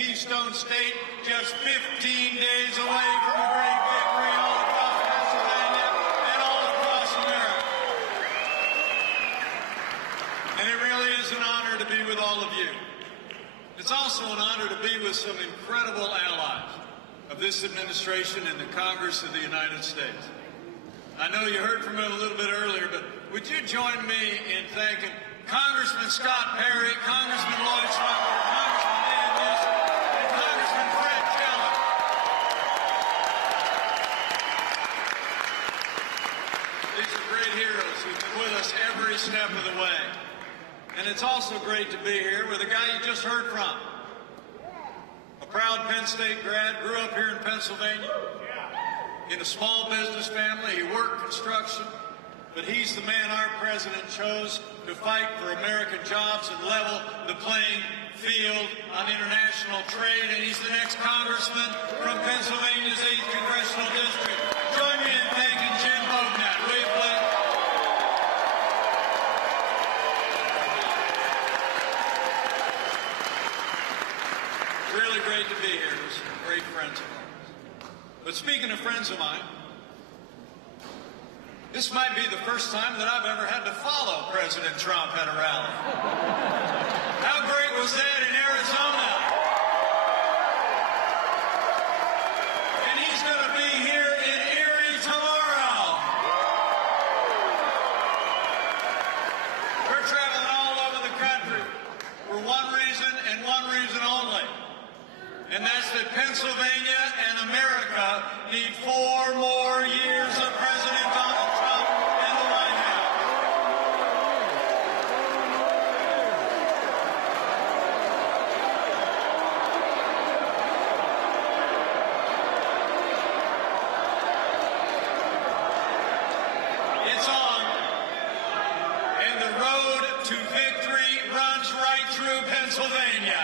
Keystone State, just 15 days away from a great victory all across Pennsylvania and all across America. And it really is an honor to be with all of you. It's also an honor to be with some incredible allies of this administration and the Congress of the United States. I know you heard from him a little bit earlier, but would you join me in thanking Congressman Scott Perry, Congressman Lloyd Schmucker, Congressman Dan Newsom, and Congressman Fred Keller. These are great heroes who've been with us every step of the way. And it's also great to be here with a guy you just heard from. A proud Penn State grad, grew up here in Pennsylvania. In a small business family, he worked construction, but he's the man our president chose to fight for American jobs and level the playing field on international trade, and he's the next congressman from Pennsylvania's 8th Congressional District. Join me in thanking Jim Bognat. Will you please? Really great to be here with some great friends of ours. But speaking of friends of mine, this might be the first time that I've ever had to follow President Trump at a rally. How great was that in Arizona? And he's going to be here in Erie tomorrow. We're traveling all over the country for one reason and one reason only. And that's that Pennsylvania and America need 4 more years of President Donald Trump in the White House. It's on. And the road to victory runs right through Pennsylvania.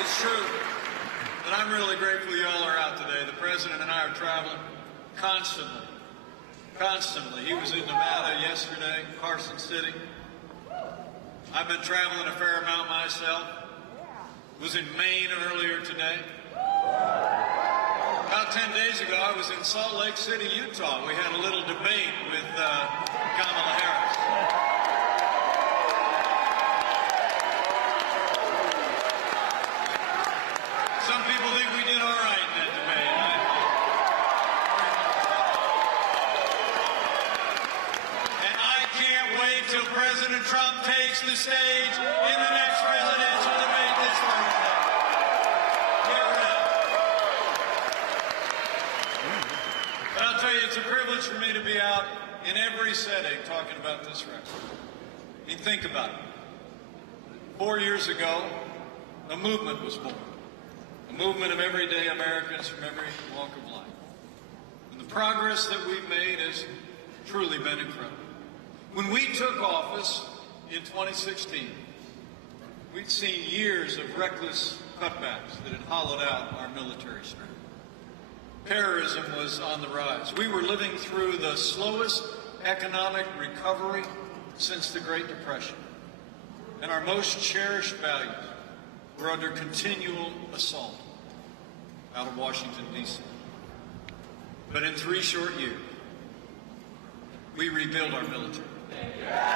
It's true that I'm really grateful you all are out today. The President and I are traveling constantly. He was in Nevada yesterday, Carson City. I've been traveling a fair amount myself. Was in Maine earlier today. About 10 days ago, I was in Salt Lake City, Utah. We had a little debate with Kamala Harris. Some people think we did all right in that debate. And I can't wait till President Trump takes the stage in the next presidential debate this Thursday. Get ready. But I'll tell you, it's a privilege for me to be out in every setting talking about this record. I mean, think about it. 4 years ago, a movement was born. A movement of everyday Americans from every walk of life. And the progress that we've made has truly been incredible. When we took office in 2016, we'd seen years of reckless cutbacks that had hollowed out our military strength. Terrorism was on the rise. We were living through the slowest economic recovery since the Great Depression. And our most cherished values were under continual assault out of Washington, D.C. But in 3 short years, we rebuilt our military. We revived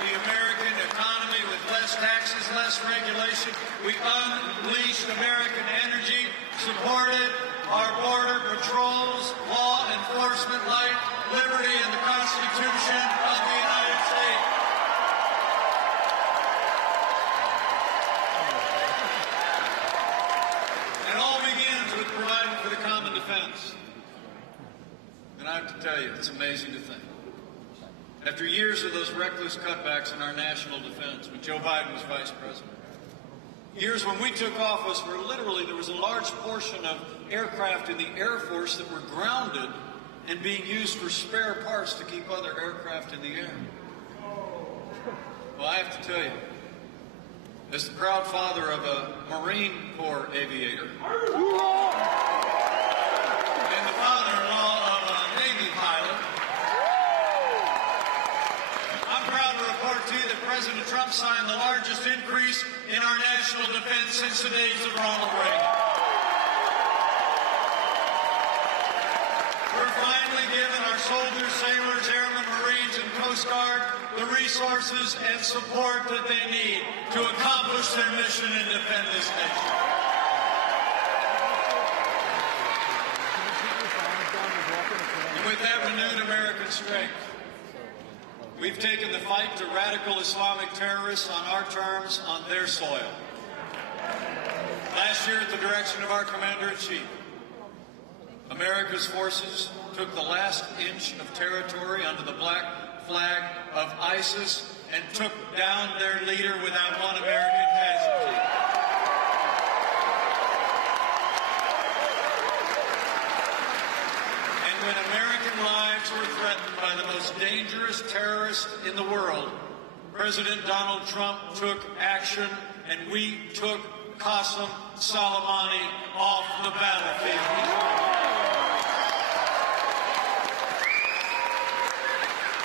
the American economy with less taxes, less regulation. We unleashed American energy, supported our border patrols, law enforcement, life, liberty, and the Constitution of the United States. It all begins with providing for the common defense. And I have to tell you, it's amazing to think. After years of those reckless cutbacks in our national defense, when Joe Biden was vice president, years when we took office where literally there was a large portion of aircraft in the Air Force that were grounded and being used for spare parts to keep other aircraft in the air. Well, I have to tell you, as the proud father of a Marine Corps aviator and the father-in-law of a Navy pilot, President Trump signed the largest increase in our national defense since the days of Ronald Reagan. We're finally giving our soldiers, sailors, airmen, Marines, and Coast Guard the resources and support that they need to accomplish their mission and defend this nation. And with that renewed American strength, we've taken the fight to radical Islamic terrorists on our terms, on their soil. Last year, at the direction of our Commander-in-Chief, America's forces took the last inch of territory under the black flag of ISIS and took down their leader without one American casualty. And when American lives were threatened by the most dangerous terrorist in the world, President Donald Trump took action, and we took Qasem Soleimani off the battlefield.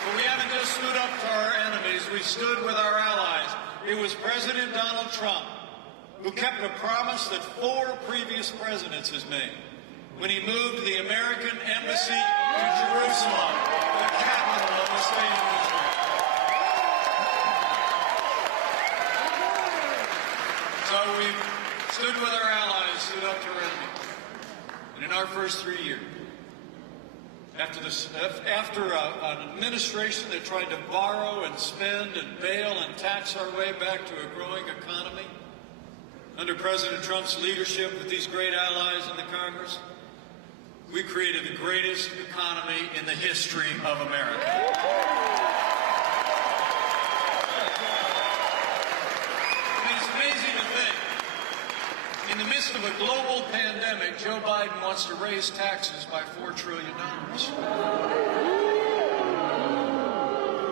But we haven't just stood up to our enemies, we stood with our allies. It was President Donald Trump who kept a promise that 4 previous presidents has made when he moved the American embassy to Jerusalem, the capital of the state of Israel. So we stood with our allies, stood up to our enemies. And in our first 3 years, after an administration that tried to borrow and spend and bail and tax our way back to a growing economy, under President Trump's leadership with these great allies in the Congress, we created the greatest economy in the history of America. It's amazing to think, in the midst of a global pandemic, Joe Biden wants to raise taxes by $4 trillion.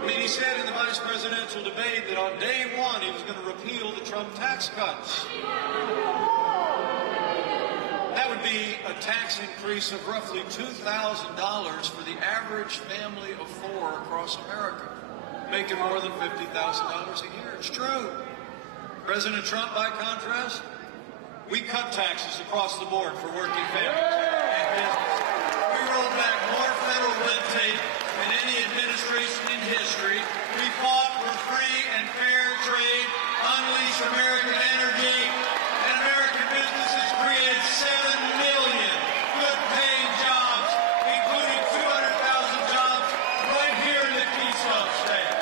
I mean, he said in the vice presidential debate that on day one he was going to repeal the Trump tax cuts. That would be a tax increase of roughly $2,000 for the average family of 4 across America, making more than $50,000 a year. It's true. President Trump, by contrast, we cut taxes across the board for working families and business. We rolled back more federal red tape than any administration in history. We fought for free and fair trade, unleashed American energy, and American businesses created 7 million good-paying jobs, including 200,000 jobs right here in the Keystone State.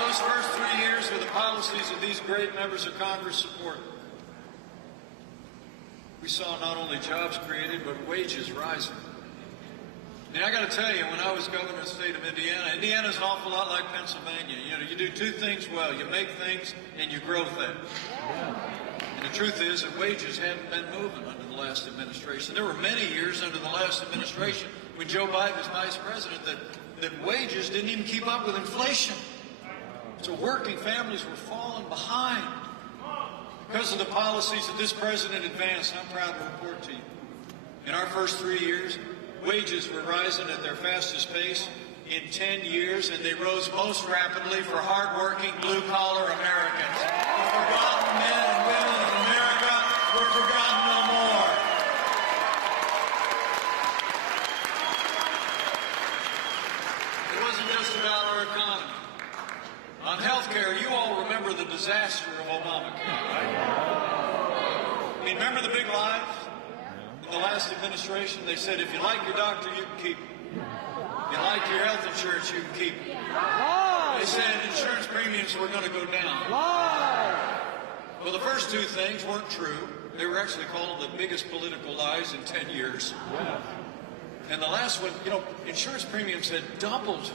Those first 3 years were the policies of these great members of Congress support. We saw not only jobs created, but wages rising. And I got to tell you, when I was governor of the state of Indiana's an awful lot like Pennsylvania. You know, you do 2 things well. You make things and you grow things. And the truth is that wages haven't been moving under the last administration. There were many years under the last administration when Joe Biden was vice president that wages didn't even keep up with inflation. So working families were falling behind because of the policies that this president advanced. I'm proud to report to you. In our first 3 years, wages were rising at their fastest pace in 10 years, and they rose most rapidly for hardworking, blue-collar Americans. The forgotten men and women of America were forgotten no more. It wasn't just about our economy. On health care, you all remember the disaster of Obamacare, right? I mean, remember the big lies? In the last administration, they said, if you like your doctor, you can keep it. If you like your health insurance, you can keep it. They said insurance premiums were going to go down. Well, the first 2 things weren't true. They were actually called the biggest political lies in 10 years. And the last one, you know, insurance premiums had doubled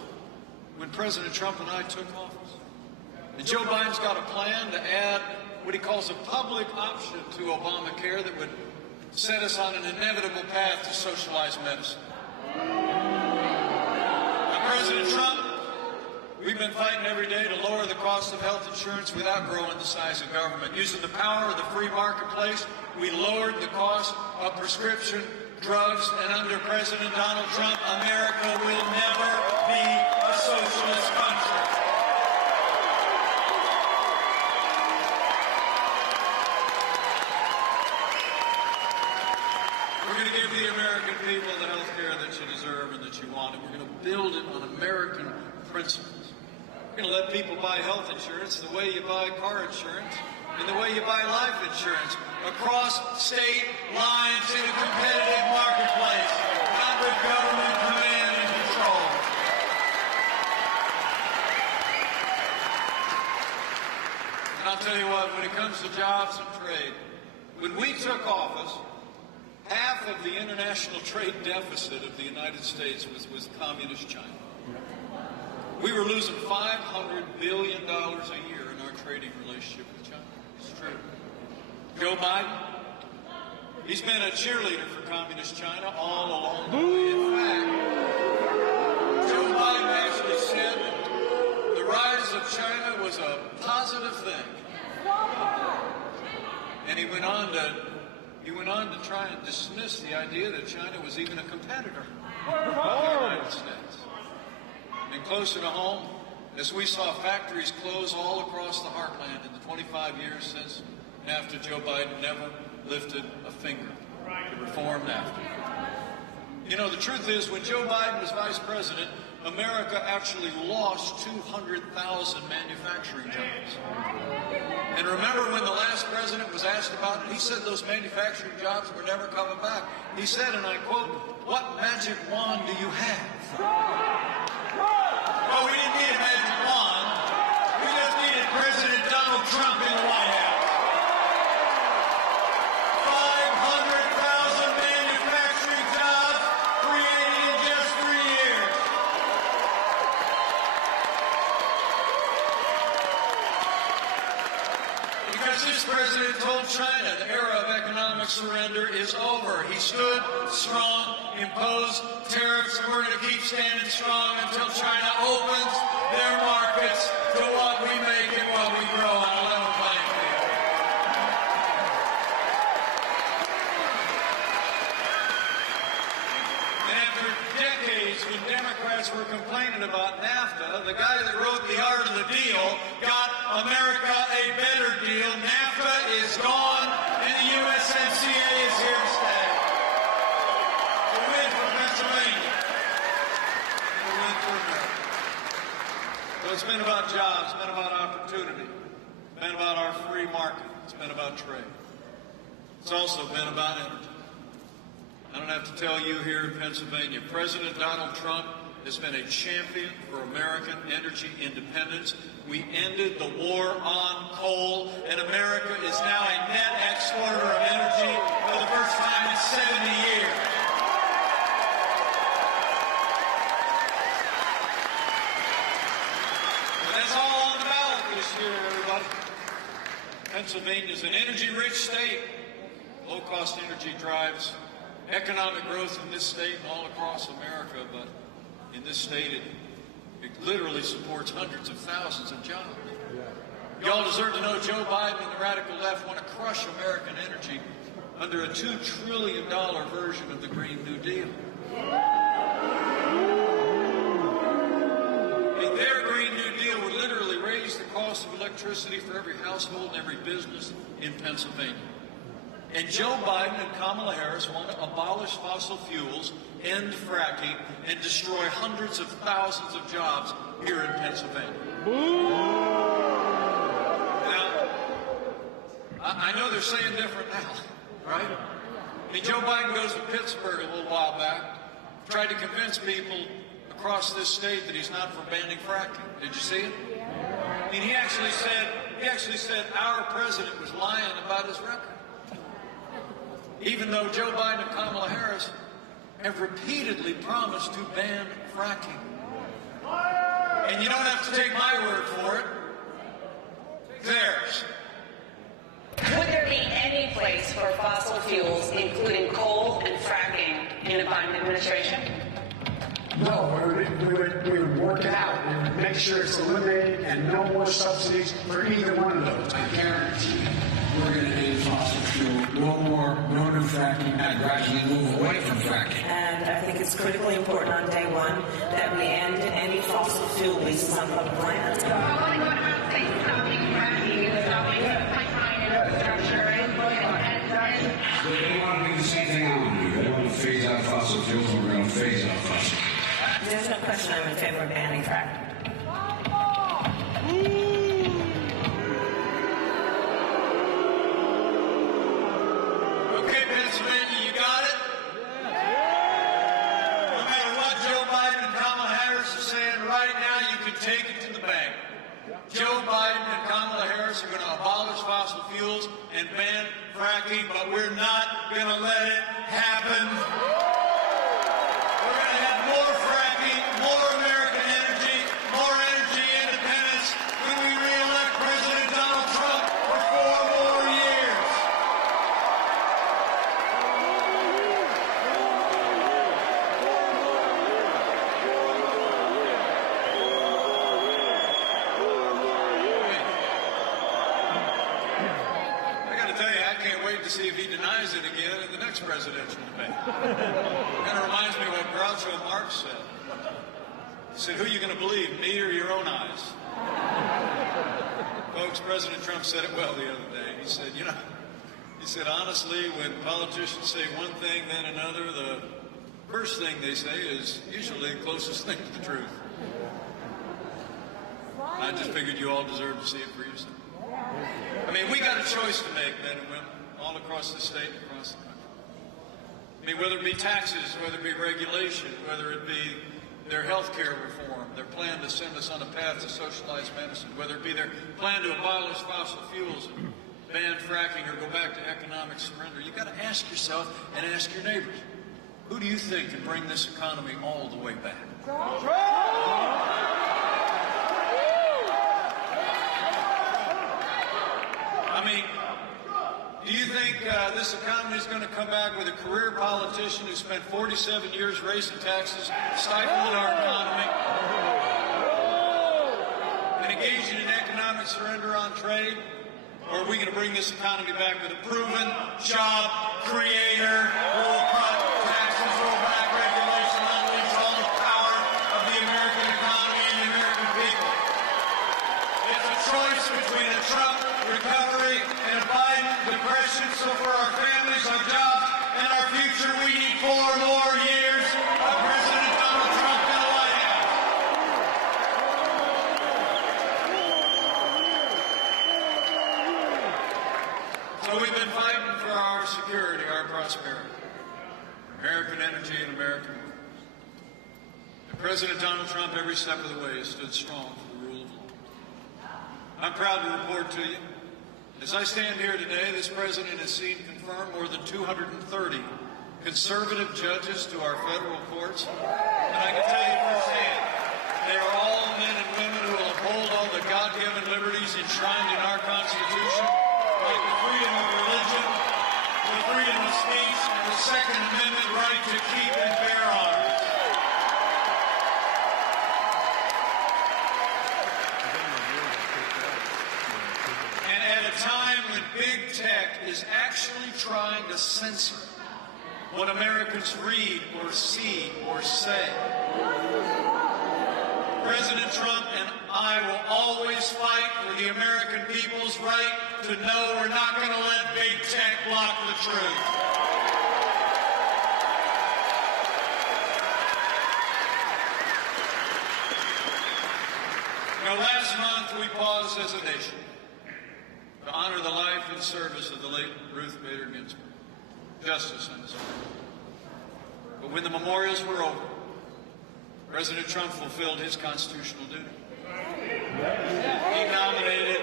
when President Trump and I took office. And Joe Biden's got a plan to add what he calls a public option to Obamacare that would set us on an inevitable path to socialized medicine. Now, President Trump, we've been fighting every day to lower the cost of health insurance without growing the size of government. Using the power of the free marketplace, we lowered the cost of prescription drugs, and under President Donald Trump, America will never be a socialist country. We're going to give the American people the health care that you deserve and that you want, and we're going to build it on American principles. We're going to let people buy health insurance the way you buy car insurance and the way you buy life insurance, across state lines in a competitive marketplace, not with government command and control. And I'll tell you what, when it comes to jobs and trade, when we took office, half of the international trade deficit of the United States was communist China. We were losing $500 billion a year in our trading relationship with China. It's true. Joe Biden, he's been a cheerleader for communist China all along the way. In fact, Joe Biden actually said that the rise of China was a positive thing. And he went on to try and dismiss the idea that China was even a competitor of the United States. And closer to home, as we saw factories close all across the heartland in the 25 years since NAFTA, Joe Biden never lifted a finger to reform NAFTA. You know, the truth is, when Joe Biden was vice president, America actually lost 200,000 manufacturing jobs. And remember when the last president was asked about it, he said those manufacturing jobs were never coming back. He said, and I quote, "What magic wand do you have?" Well, we didn't need a magic wand. We just needed President Donald Trump in the White House. 500,000 manufacturing jobs created in just 3 years. Because this president told China the era of economic surrender is over. He stood strong, imposed tariffs, and we're going to keep standing strong until China opens their markets to what we make and what we grow on a level playing field. And after decades when Democrats were complaining about NAFTA, the guy that wrote The Art of the Deal got America a better deal. NAFTA is gone, and the USMCA is here to stay. A win for Pennsylvania. A win for America. So it's been about jobs, it's been about opportunity, it's been about our free market, it's been about trade. It's also been about energy. I don't have to tell you here in Pennsylvania, President Donald Trump has been a champion for American energy independence. We ended the war on coal, and America is now a net exporter of energy for the first time in 70 years. And that's all on the ballot this year, everybody. Pennsylvania is an energy-rich state. Low-cost energy drives economic growth in this state and all across America, but in this state, it literally supports hundreds of thousands of jobs. Y'all deserve to know Joe Biden and the radical left want to crush American energy under a $2 trillion version of the Green New Deal. And their Green New Deal would literally raise the cost of electricity for every household and every business in Pennsylvania. And Joe Biden and Kamala Harris want to abolish fossil fuels, end fracking, and destroy hundreds of thousands of jobs here in Pennsylvania. Now, I know they're saying different now, right? I mean, Joe Biden goes to Pittsburgh a little while back, tried to convince people across this state that he's not for banning fracking. Did you see it? I mean, he actually said our president was lying about his record. Even though Joe Biden and Kamala Harris have repeatedly promised to ban fracking. And you don't have to take my word for it. Theirs. Would there be any place for fossil fuels, including coal and fracking, in the Biden administration? No, we would work it out. We would make sure it's eliminated and no more subsidies for either one of those. I guarantee you. we're going to end fossil fuel. No more, no new fracking, and gradually move away from fracking. And I think it's critically important on day one that we end any fossil fuel leases on public land. What about stopping fracking and stopping pipeline infrastructure and They want to do the same thing I want to do. They want to phase out fossil fuels, and we're going to phase out fossil fuels. There's no question I'm in favor of banning fracking. Okay, Pennsylvania, you got it? No matter what Joe Biden and Kamala Harris are saying right now, you can take it to the bank. Joe Biden and Kamala Harris are going to abolish fossil fuels and ban fracking, but we're not going to let it happen. We're going to have more fracking, more American energy, more energy independence when we re-elect President Donald Trump for 4 more years. I got to tell you, I can't wait to see if he denies it again in the next presidential debate. Kind of reminds me of what Groucho Marx said. He said, who are you going to believe, me or your own eyes? Folks, President Trump said it well the other day. He said, he said, honestly, when politicians say one thing, then another, the first thing they say is usually the closest thing to the truth. I just figured you all deserve to see it for yourself. I mean, we got a choice to make, men and women, all across the state and across the country. I mean, whether it be taxes, whether it be regulation, whether it be their health care reform, their plan to send us on a path to socialized medicine, whether it be their plan to abolish fossil fuels and ban fracking or go back to economic surrender, you got to ask yourself and ask your neighbors, who do you think can bring this economy all the way back? I mean, do you think this economy is going to come back with a career politician who spent 47 years raising taxes, stifling our economy, and engaging in economic surrender on trade? Or are we going to bring this economy back with a proven job creator who will cut taxes, roll back regulation, unleash all the power of the American economy and the American people? It's a choice between a Trump recovery and a Biden depression. So for our families, our jobs, and our future, we need 4 more years of President Donald Trump in the White House. So we've been fighting for our security, our prosperity, American energy and American work. And President Donald Trump, every step of the way, stood strong for the rule of law. I'm proud to report to you, as I stand here today, this president has seen confirmed more than 230 conservative judges to our federal courts. And I can tell you firsthand, they are all men and women who will uphold all the God-given liberties enshrined in our Constitution, like the freedom of religion, the freedom of speech, and the Second Amendment right to keep and bear arms. Time when big tech is actually trying to censor what Americans read or see or say. President Trump and I will always fight for the American people's right to know we're not going to let big tech block the truth. Now, last month we paused as a nation to honor the life and service of the late Ruth Bader Ginsburg, justice in this country. But when the memorials were over, President Trump fulfilled his constitutional duty. He nominated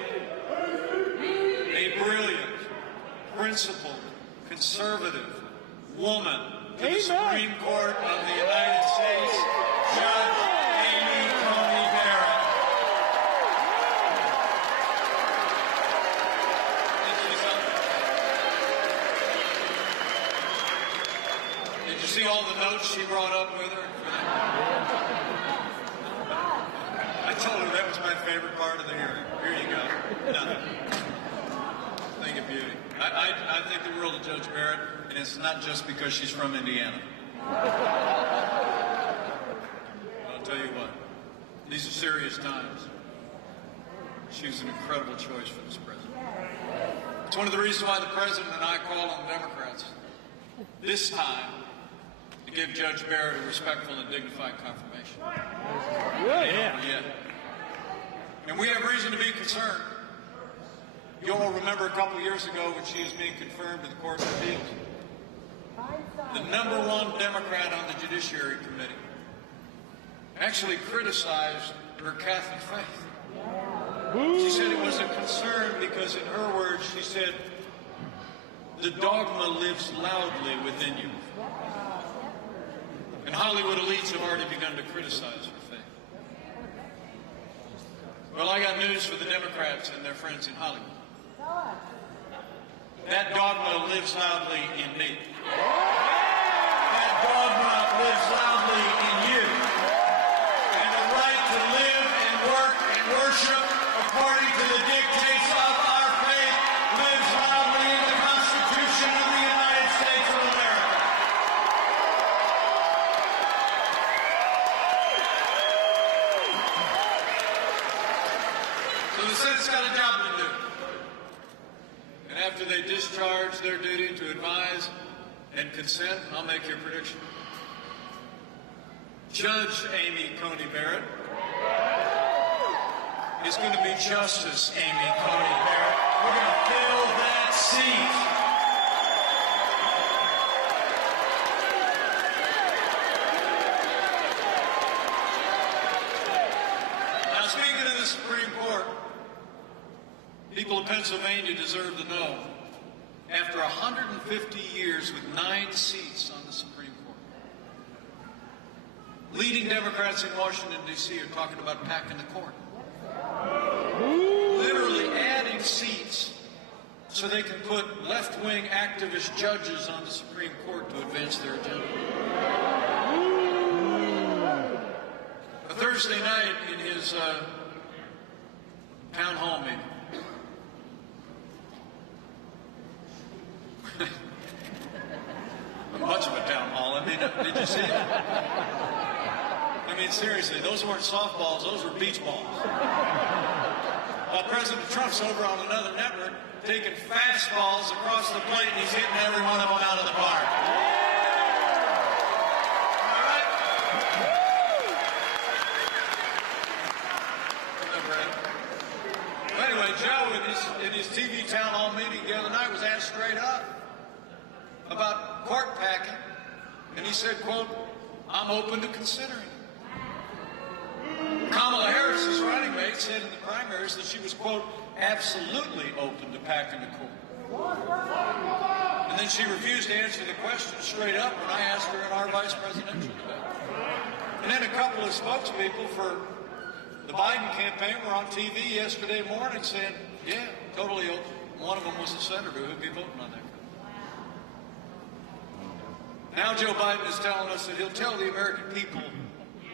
a brilliant, principled, conservative woman to the Supreme Court of the United States, Judge Amy Coney Barrett. Did you see all the notes she brought up with her? I told her that was my favorite part of the hearing. Here you go. Nothing. thing of beauty. I think the world of Judge Barrett, and it's not just because she's from Indiana. I'll tell you what, these are serious times. She was an incredible choice for this president. It's one of the reasons why the president and I call on the Democrats this time to give Judge Barrett a respectful and dignified confirmation. Yeah. And we have reason to be concerned. You all remember a couple years ago when she was being confirmed to the Court of Appeals. The #1 Democrat on the Judiciary Committee actually criticized her Catholic faith. She said it was a concern because, in her words, she said, the dogma lives loudly within you. And Hollywood elites have already begun to criticize her faith. Well, I got news for the Democrats and their friends in Hollywood. That dogma lives loudly in me. That dogma lives loudly in you. And the right to live and work and worship according to the dictates of our faith lives loudly in the Constitution of the United States of America. So the Senate's got a job to do. And after they discharge their duty to advise and consent, I'll make your prediction. Judge Amy Coney Barrett is going to be Justice Amy Coney Barrett. We're going to fill that seat. Now, speaking of the Supreme Court, people of Pennsylvania deserve to know, after 150 years with 9 seats on the Supreme Court, leading Democrats in Washington, D.C. are talking about packing the court. Literally adding seats so they can put left-wing activist judges on the Supreme Court to advance their agenda. A Thursday night in his town hall meeting, much of a town hall. I mean, did you see it? I mean, seriously, those weren't softballs, those were beach balls. While President Trump's over on another network taking fastballs across the plate, and he's hitting every one of them out of the park. All right? Well, anyway, Joe, in his TV town hall meeting the other night, was asked straight up about court packing, and he said, quote, I'm open to considering it. Kamala Harris's running mate said in the primaries that she was, quote, absolutely open to packing the court. And then she refused to answer the question straight up when I asked her in our vice presidential debate. And then a couple of spokespeople for the Biden campaign were on TV yesterday morning saying, yeah, totally open. One of them was a senator who'd be voting on that. Now Joe Biden is telling us that he'll tell the American people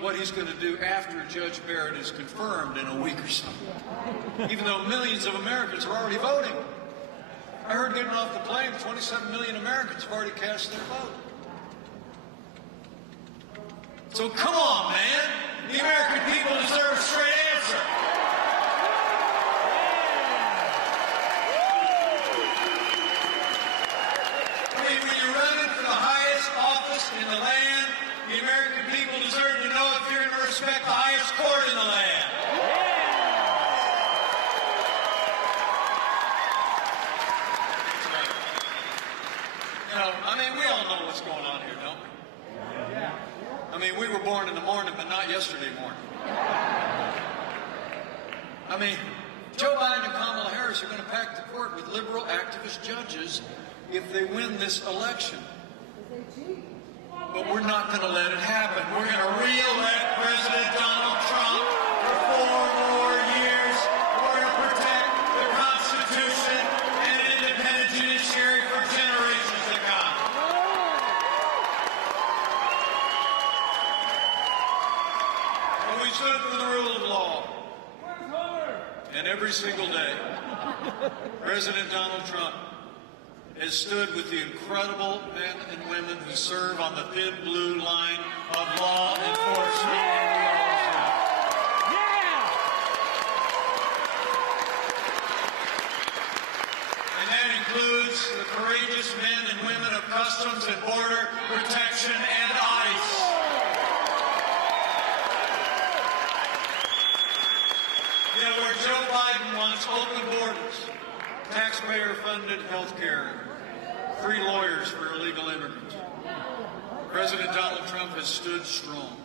what he's going to do after Judge Barrett is confirmed in a week or so. Even though millions of Americans are already voting. I heard getting off the plane, 27 million Americans have already cast their vote. So come on, man. The American people deserve a straight answer. When you're running for the highest office in the land, the American people deserve to know if you're going to respect the highest court in the land. You know, I mean, we all know what's going on here, don't we? I mean, we were born in the morning, but not yesterday morning. I mean, Joe Biden and Kamala Harris are going to pack the court with liberal activist judges if they win this election. But we're not going to let it happen. We're going to re-elect President Donald Trump for 4 more years. We're going to protect the Constitution and an independent judiciary for generations to come. And we stood for the rule of law. and every single day, President Donald Trump has stood with the incredible men and women who serve on the thin blue line of law enforcement in the world. And that includes the courageous men and women of Customs and Border Protection and ICE. You know, where Joe Biden wants open borders, taxpayer-funded health care, free lawyers for illegal immigrants, President Donald Trump has stood strong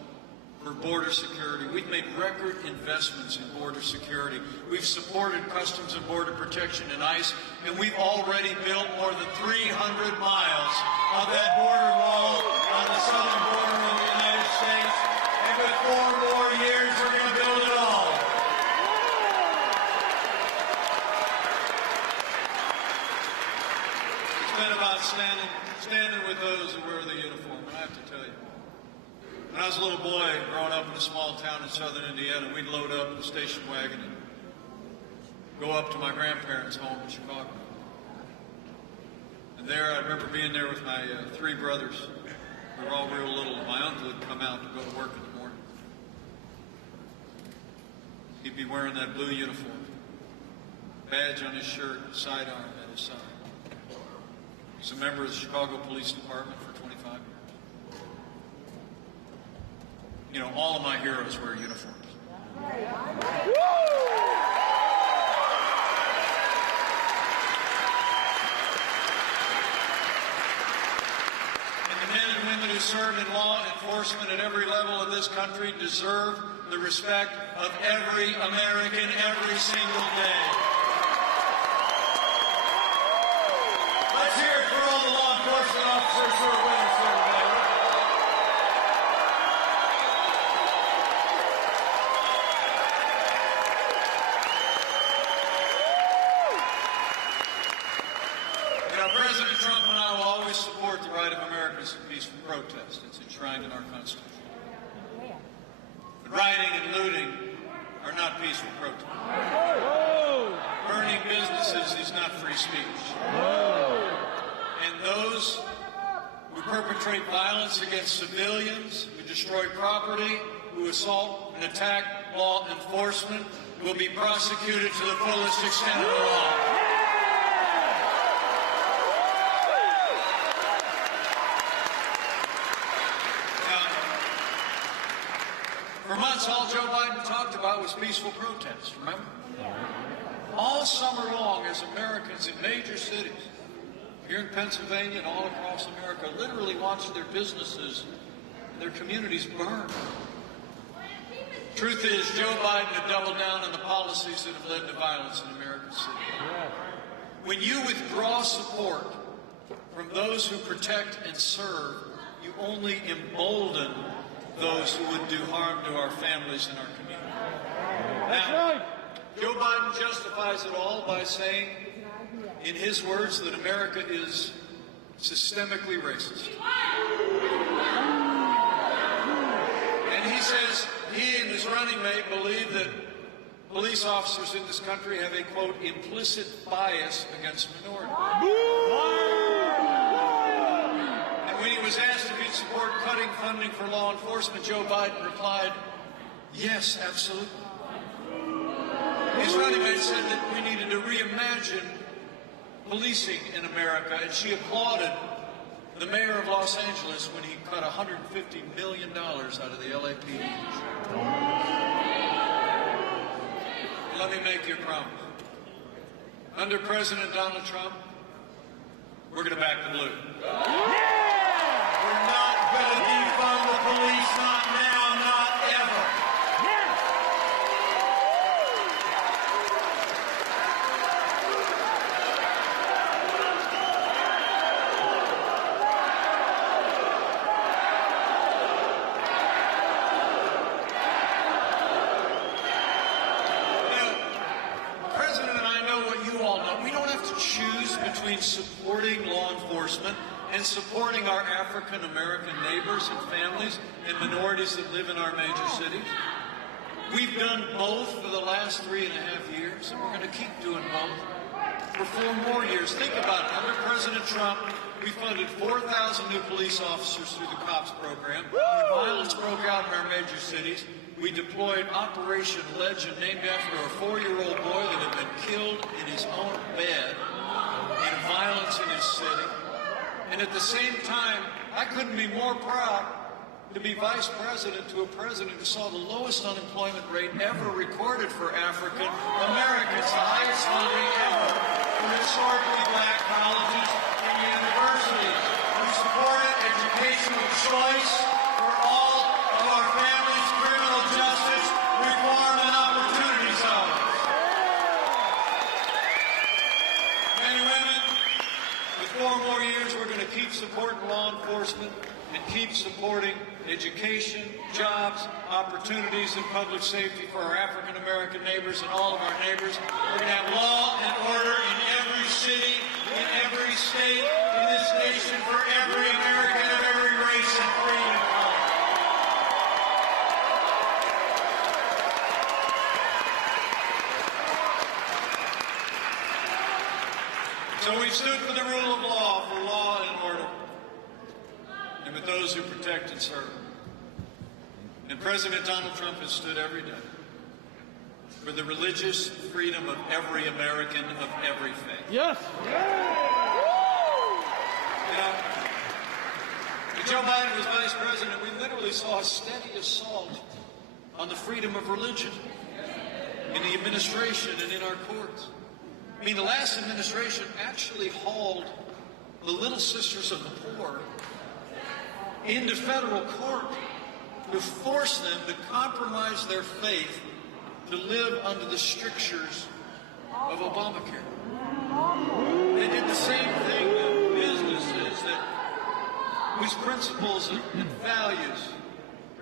for border security. We've made record investments in border security. We've supported Customs and Border Protection and ICE, and we've already built more than 300 miles of that border wall on the southern border of the United States. And with 4 more years, we're going to build it all. It's been about standing with those who wear the uniform. And I have to tell you, when I was a little boy growing up in a small town in southern Indiana, we'd load up in a station wagon and go up to my grandparents' home in Chicago. And there, I remember being there with my 3 brothers. We were all real little. My uncle would come out to go to work in the morning. He'd be wearing that blue uniform, badge on his shirt, sidearm at his side. He's a member of the Chicago Police Department for 25 years. You know, all of my heroes wear uniforms. And the men and women who serve in law enforcement at every level of this country deserve the respect of every American every single day. Let's hear it for all the law enforcement officers who are with us here today. You know, President Trump and I will always support the right of Americans to peaceful protest. It's enshrined in our Constitution. But rioting and looting are not peaceful protest. Burning businesses is not free speech. And those who perpetrate violence against civilians, who destroy property, who assault and attack law enforcement, will be prosecuted to the fullest extent of the law. For months, all Joe Biden talked about was peaceful protest, remember? All summer long, as Americans in major cities, here in Pennsylvania and all across America, literally watched their businesses, their communities burn. Truth is, Joe Biden had doubled down on the policies that have led to violence in American cities. When you withdraw support from those who protect and serve, you only embolden those who would do harm to our families and our community. Now, Joe Biden justifies it all by saying, in his words, that America is systemically racist. And he says he and his running mate believe that police officers in this country have a, quote, implicit bias against minorities. And when he was asked if he'd support cutting funding for law enforcement, Joe Biden replied, yes, absolutely. His running mate said that we needed to reimagine policing in America, and she applauded the mayor of Los Angeles when he cut $150 million out of the LAPD. Let me make you a promise. Under President Donald Trump, we're going to back the blue. We're not going to defund the police, not now, not ever. Between supporting law enforcement and supporting our African American neighbors and families and minorities that live in our major cities. We've done both for the last 3.5 years, and we're going to keep doing both for 4 more years. Think about it. Under President Trump, we funded 4,000 new police officers through the COPS program. When violence broke out in our major cities, we deployed Operation Legend, named after a 4-year-old boy that had been killed in his own bed in violence in his city. And at the same time, I couldn't be more proud to be vice president to a president who saw the lowest unemployment rate ever recorded for African Americans, the highest funding ever for historically black colleges and universities, who supported educational choice for all of our families, criminal justice, reform, and opportunity zones. Men and women, with 4 more years, we're going to keep supporting law enforcement and keep supporting education, jobs, opportunities, and public safety for our African-American neighbors and all of our neighbors. We're going to have law and order in every city, in every state, in this nation, for every American of every race and creed and color. So we stood for the rule of law, for law and order, and with those who protect and serve. And President Donald Trump has stood every day for the religious freedom of every American of every faith. Yes. You know, when Joe Biden was vice president, we literally saw a steady assault on the freedom of religion in the administration and in our courts. I mean, the last administration actually hauled the Little Sisters of the Poor into federal court to force them to compromise their faith to live under the strictures of Obamacare. They did the same thing to businesses whose principles and values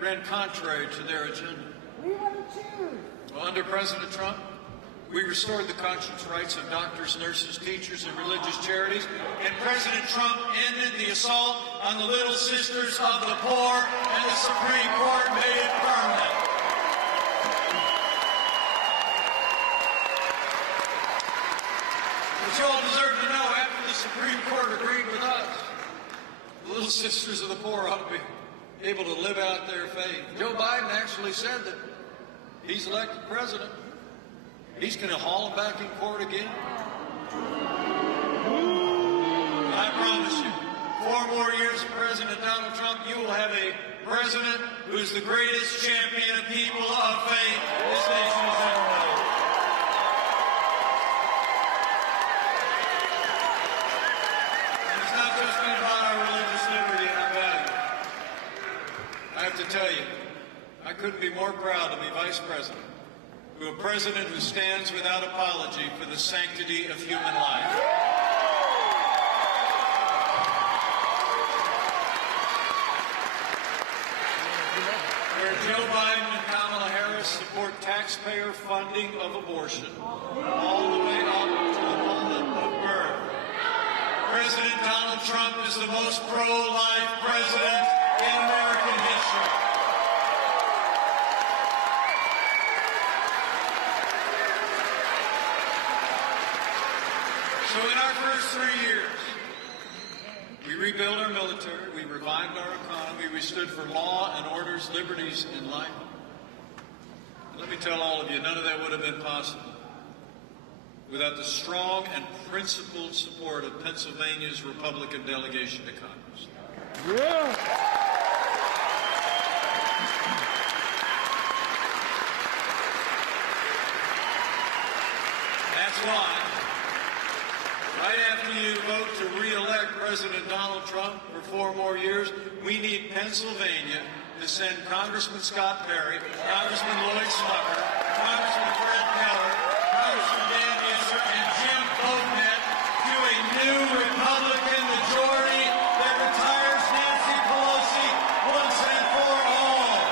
ran contrary to their agenda. Well, under President Trump, we restored the conscience rights of doctors, nurses, teachers, and religious charities, and President Trump ended the assault on the Little Sisters of the Poor, and the Supreme Court made it permanent. But you all deserve to know, after the Supreme Court agreed with us, the Little Sisters of the Poor ought to be able to live out their faith. Joe Biden actually said that he's elected president, he's going to haul them back in court again. I promise you, 4 more years of President Donald Trump, you will have a president who is the greatest champion of people of faith this nation has ever known. And it's not just been about our religious liberty and our values. I have to tell you, I couldn't be more proud to be vice president to a president who stands without apology for the sanctity of human life. Where Joe Biden and Kamala Harris support taxpayer funding of abortion all the way up to the moment of birth. President Donald Trump is the most pro-life president in American history. So in our first 3 years, we rebuilt our military, we revived our economy, we stood for law and orders, liberties, and life. And let me tell all of you, none of that would have been possible without the strong and principled support of Pennsylvania's Republican delegation to Congress. Yeah. That's why, right after you vote to re-elect President Donald Trump for 4 more years, we need Pennsylvania to send Congressman Scott Perry, Congressman Lloyd Smucker, Congressman Fred Keller, Congressman Dan Issel, and Jim Boatnet to a new Republican majority that retires Nancy Pelosi once and for all.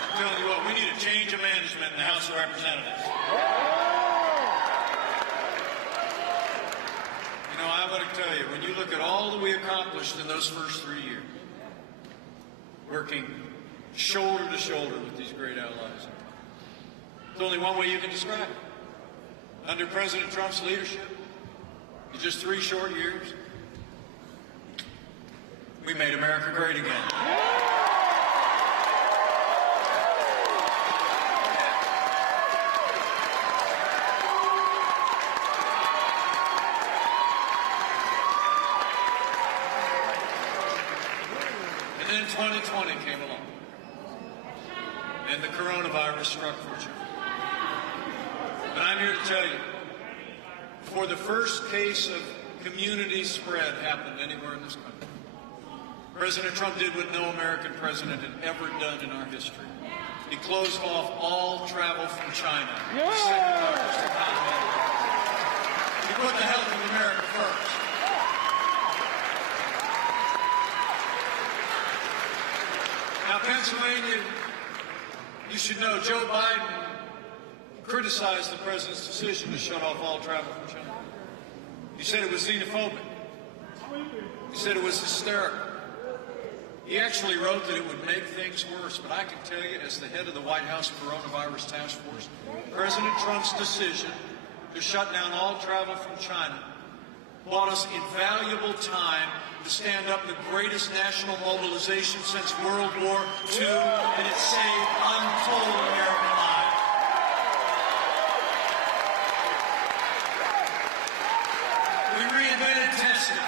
I'm telling you what, we need a change of management in the House of Representatives. tell you, when you look at all that we accomplished in those first 3 years, working shoulder to shoulder with these great allies, there's only one way you can describe it. Under President Trump's leadership, in just 3 short years, we made America great again. And then 2020 came along, and the coronavirus struck for China. But I'm here to tell you, before the first case of community spread happened anywhere in this country, President Trump did what no American president had ever done in our history. He closed off all travel from China, the second largest economy in the world. He put the health of America first. Now, Pennsylvania, you should know, Joe Biden criticized the president's decision to shut off all travel from China. He said it was xenophobic. He said it was hysterical. He actually wrote that it would make things worse, but I can tell you, as the head of the White House Coronavirus Task Force, President Trump's decision to shut down all travel from China bought us invaluable time to stand up the greatest national mobilization since World War II, and it saved untold American lives. We reinvented testing.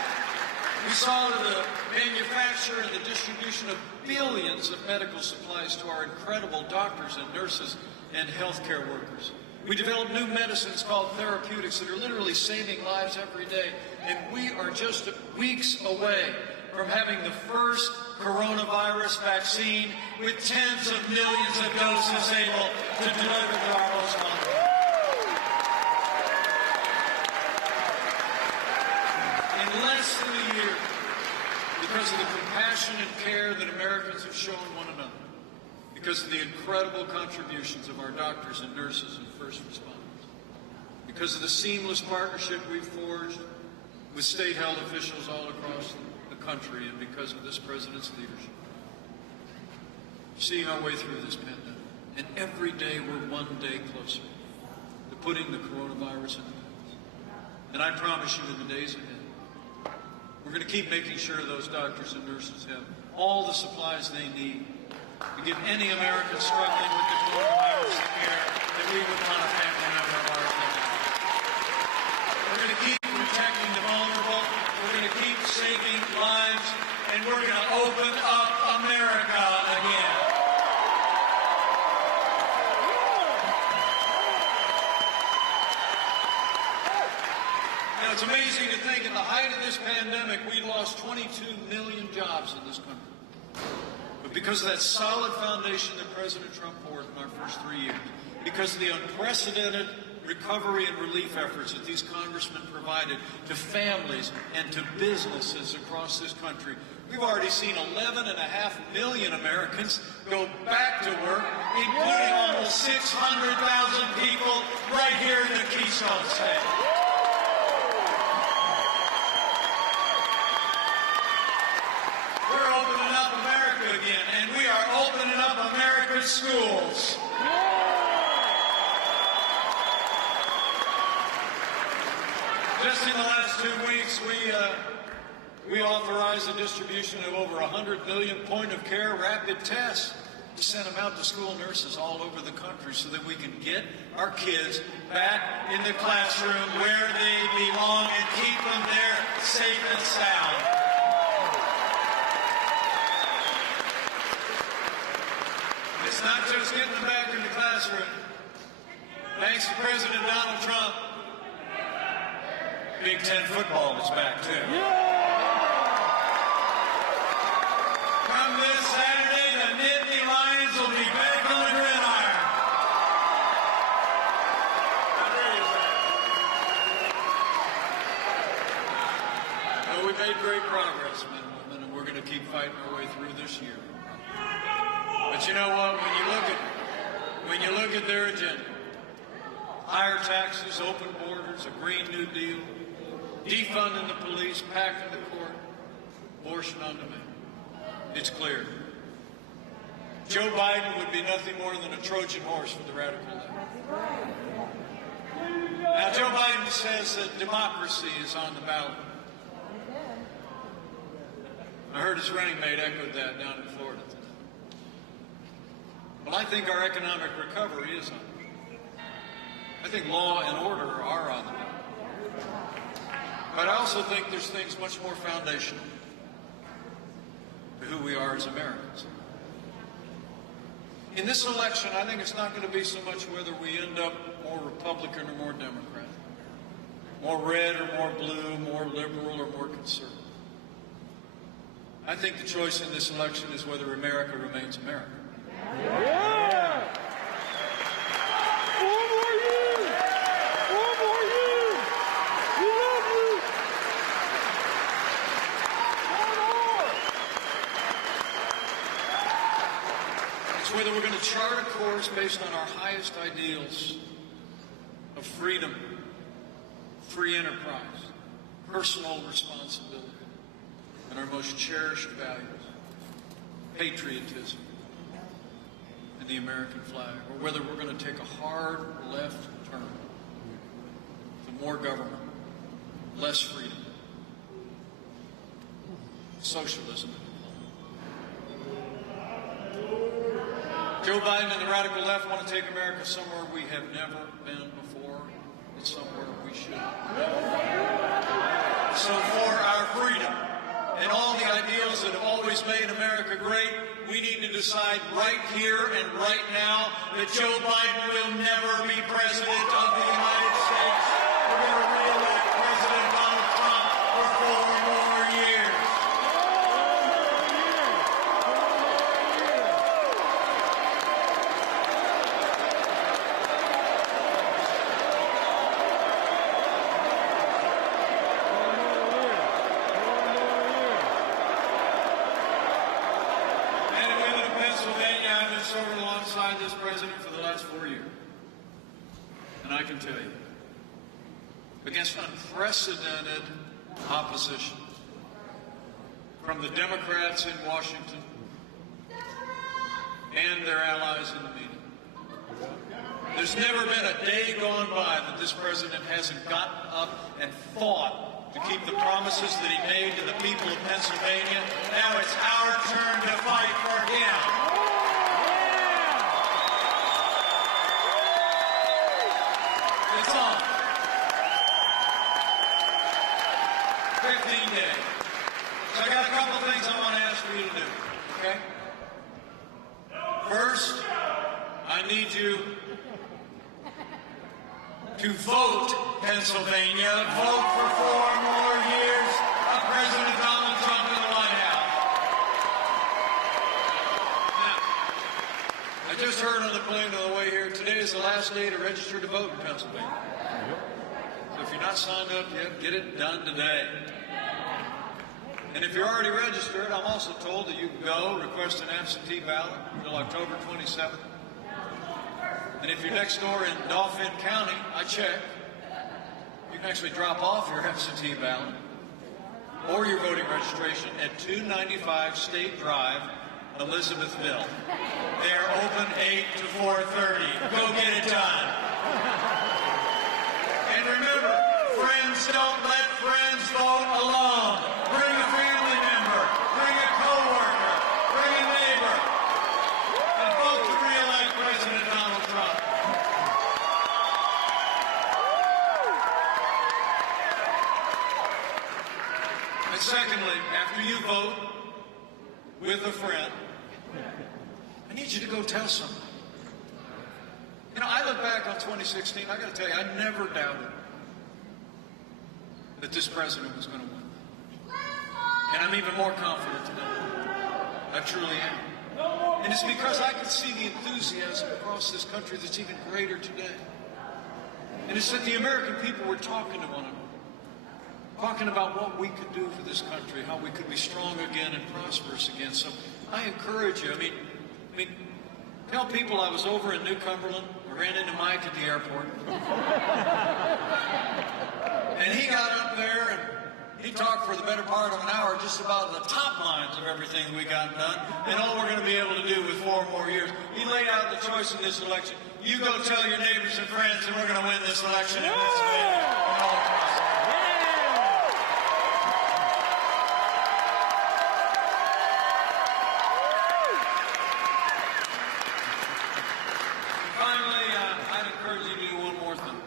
We saw the manufacture and the distribution of billions of medical supplies to our incredible doctors and nurses and healthcare workers. We developed new medicines called therapeutics that are literally saving lives every day. And we are just weeks away from having the first coronavirus vaccine with tens of millions of doses able to deliver to our most vulnerable. In less than a year, because of the compassion and care that Americans have shown one another, because of the incredible contributions of our doctors and nurses and first responders, because of the seamless partnership we've forged with state health officials all across the country, and because of this president's leadership, seeing our way through this pandemic. And every day we're one day closer to putting the coronavirus in place. And I promise you, in the days ahead, we're going to keep making sure those doctors and nurses have all the supplies they need to give any American struggling with the coronavirus the care that we would want a family member of ours to have. We're going to keep protecting the vulnerable. We're going to keep saving lives. And we're going to open up America again. Now, it's amazing to think at the height of this pandemic, we lost 22 million jobs in this country. But because of that solid foundation that President Trump poured in our first 3 years, because of the unprecedented recovery and relief efforts that these congressmen provided to families and to businesses across this country, we've already seen 11.5 million Americans go back to work, including almost 600,000 people right here in the Keystone State. We're opening up America again, and we are opening up America's schools. Just in the last 2 weeks, we authorized the distribution of over 100 million point-of-care rapid tests to send them out to school nurses all over the country so that we can get our kids back in the classroom where they belong and keep them there safe and sound. It's not just getting them back in the classroom. Thanks to President Donald Trump, Big Ten football is back, too. Come this Saturday, the Nittany Lions will be back on the gridiron. How great is that? Well, we've made great progress, men and women, and we're going to keep fighting our way through this year. But you know what? When you look at their agenda, higher taxes, open borders, a Green New Deal, defunding the police, packing the court, abortion on demand. It's clear. Joe Biden would be nothing more than a Trojan horse for the radical left. Now, Joe Biden says that democracy is on the ballot. I heard his running mate echoed that down in Florida today. Well, I think our economic recovery is on the ballot. I think law and order are on the ballot. But I also think there's things much more foundational to who we are as Americans. In this election, I think it's not going to be so much whether we end up more Republican or more Democrat, more red or more blue, more liberal or more conservative. I think the choice in this election is whether America remains America. Yeah! 4 more years! 4 more years! We love you! One more! It's whether we're going to chart a course based on our highest ideals of freedom, free enterprise, personal responsibility, and our most cherished values, patriotism, and the American flag, or whether we're going to take a hard left turn to more government, less freedom, socialism. Joe Biden and the radical left want to take America somewhere we have never been before. It's somewhere we should never be. So for our freedom and all the ideals that have always made America great, we need to decide right here and right now that Joe Biden will never be president of the United States. We're going to re-elect President Donald Trump for 4 more years. Served alongside this president for the last 4 years. And I can tell you, against unprecedented opposition from the Democrats in Washington and their allies in the media, there's never been a day gone by that this president hasn't gotten up and fought to keep the promises that he made to the people of Pennsylvania. Now it's our turn to fight for him. It's on. 15 days. So I got a couple of things I want to ask you to do, okay? First, I need you to vote, Pennsylvania. Vote for 4 more years of President Donald Trump in the White House. Now, I just heard on the plane on the way here, today is the last day to register to vote in Pennsylvania. So if you're not signed up yet, get it done today. And if you're already registered, I'm also told that you can go request an absentee ballot until October 27th. And if you're next door in Dauphin County, I checked, you can actually drop off your absentee ballot or your voting registration at 295 State Drive, Elizabethville. They're open 8 to 4:30. Go get it done. And remember, friends don't let friends vote alone. Bring a family member, bring a co-worker, bring a neighbor, and vote to re-elect President Donald Trump. And secondly, after you vote with a friend, I need you to go tell somebody. You know, I look back on 2016, I got to tell you, I never doubted that this president was going to win. And I'm even more confident today. I truly am. And it's because I can see the enthusiasm across this country that's even greater today. And it's that the American people were talking to one another, talking about what we could do for this country, how we could be strong again and prosperous again. So I encourage you. I mean, tell people I was over in New Cumberland. I ran into Mike at the airport. And he got up there and He talked for the better part of an hour just about the top lines of everything we got done and all we're going to be able to do with 4 more years. He laid out the choice in this election. You go tell your neighbors and friends that we're going to win this election in Pennsylvania and all across the country. Finally, I'd encourage you to do one more thing.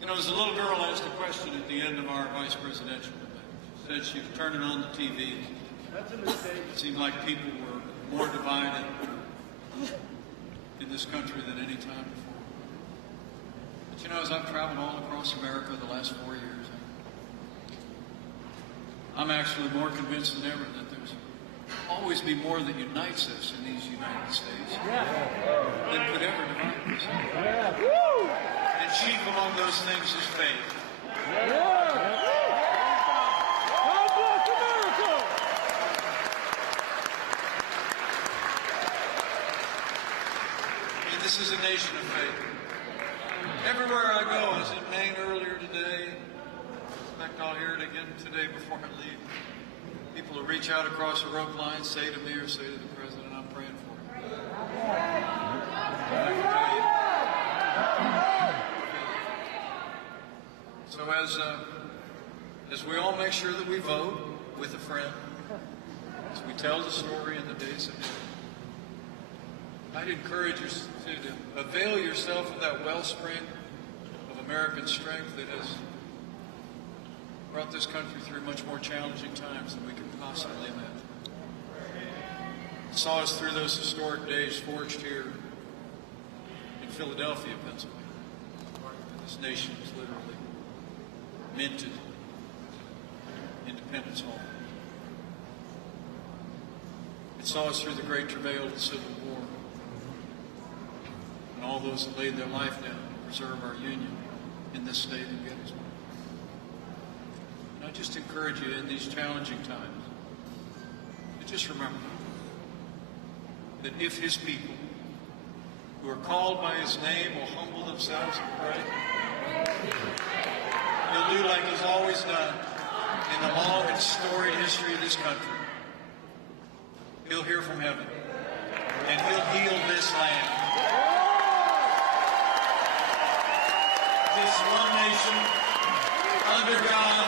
You know, as a little girl asked a question at the end of our vice presidential debate. She said she was turning on the TV. That's a mistake. It seemed like people were more divided in this country than any time before. But you know, as I've traveled all across America the last 4 years, I'm actually more convinced than ever that there's always be more that unites us in these United States than could ever divide us. And chief among those things is faith. God bless America! And this is a nation of faith. Everywhere I go, I was in Maine earlier today. In fact, I'll hear it again today before I leave. People will reach out across the rope line, say to me or say to the president, I'm praying for you. And I can tell you. So as we all make sure that we vote with a friend, as we tell the story in the days ahead, I'd encourage you to avail yourself of that wellspring of American strength that has brought this country through much more challenging times than we could possibly imagine. It saw us through those historic days forged here in Philadelphia, Pennsylvania. This nation was literally minted Independence Hall. It saw us through the great travail of the Civil War and all those that laid their life down to preserve our union in this state of Gettysburg. And I just encourage you in these challenging times to just remember that if his people who are called by his name will humble themselves and pray, he'll do like he's always done in the long and storied history of this country. He'll hear from heaven, and he'll heal this land. This one nation, under God,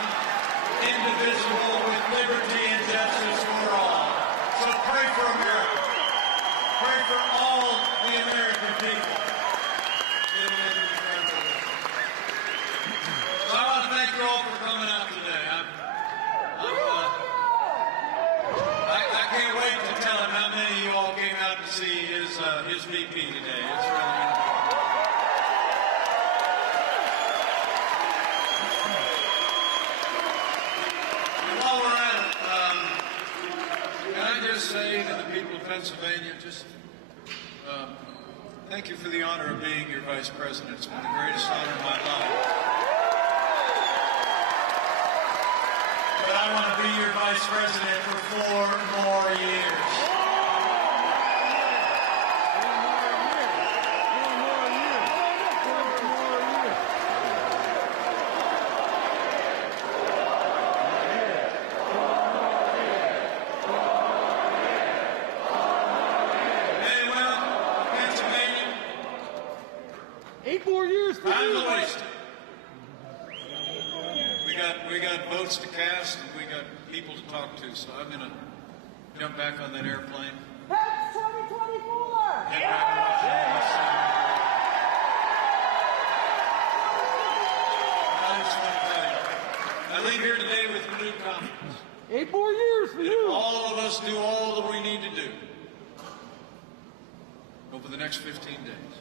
indivisible, with liberty and justice for all. So pray for America. Pray for all the American people. So I want to thank you all for coming out today. I can't wait to tell him how many of you all came out to see his VP today. It's really and while we're at it, can I just say to the people of Pennsylvania, just thank you for the honor of being your vice president. It's been the greatest honor of my life. But I want to be your vice president for 4 more years. And well, Pennsylvania, 8 more years for time you. to waste it. We got votes to cast and we got people to talk to, so I'm going to jump back on that airplane. Pence 2024! Head back to Washington, D.C. I just want to tell you, I leave here today with renewed confidence. 8 more years for That if you. all of us do all that we need to do over the next 15 days,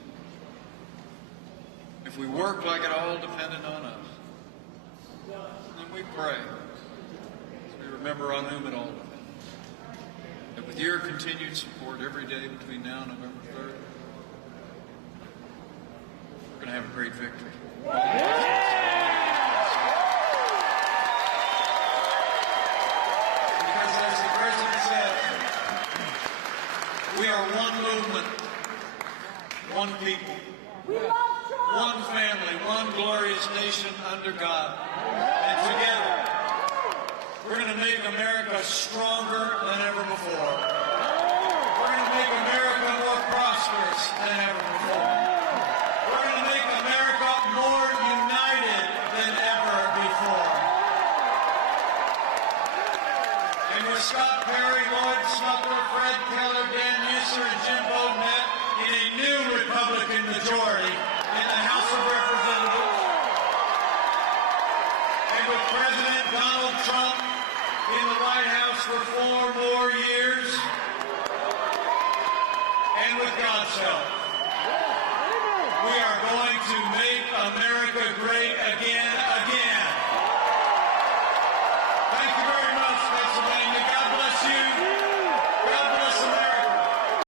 if we work like it all depended on us, then we pray, as we remember on whom it all depends, that with your continued support every day between now and November 3rd, we're going to have a great victory. Because as the President said, we are one movement, one people, We love Trump! one family, one glorious nation under God. And together, We're going to make America stronger than ever before. We're going to make America more prosperous than ever before. We're going to make America more united than ever before. And with Scott Perry, Lloyd Smucker, Fred Keller, Dan Musser, and Jim Bowden in a new Republican majority in the House of Representatives, and with President Donald Trump in the White House for 4 more years, and with God's help, we are going to make America great again.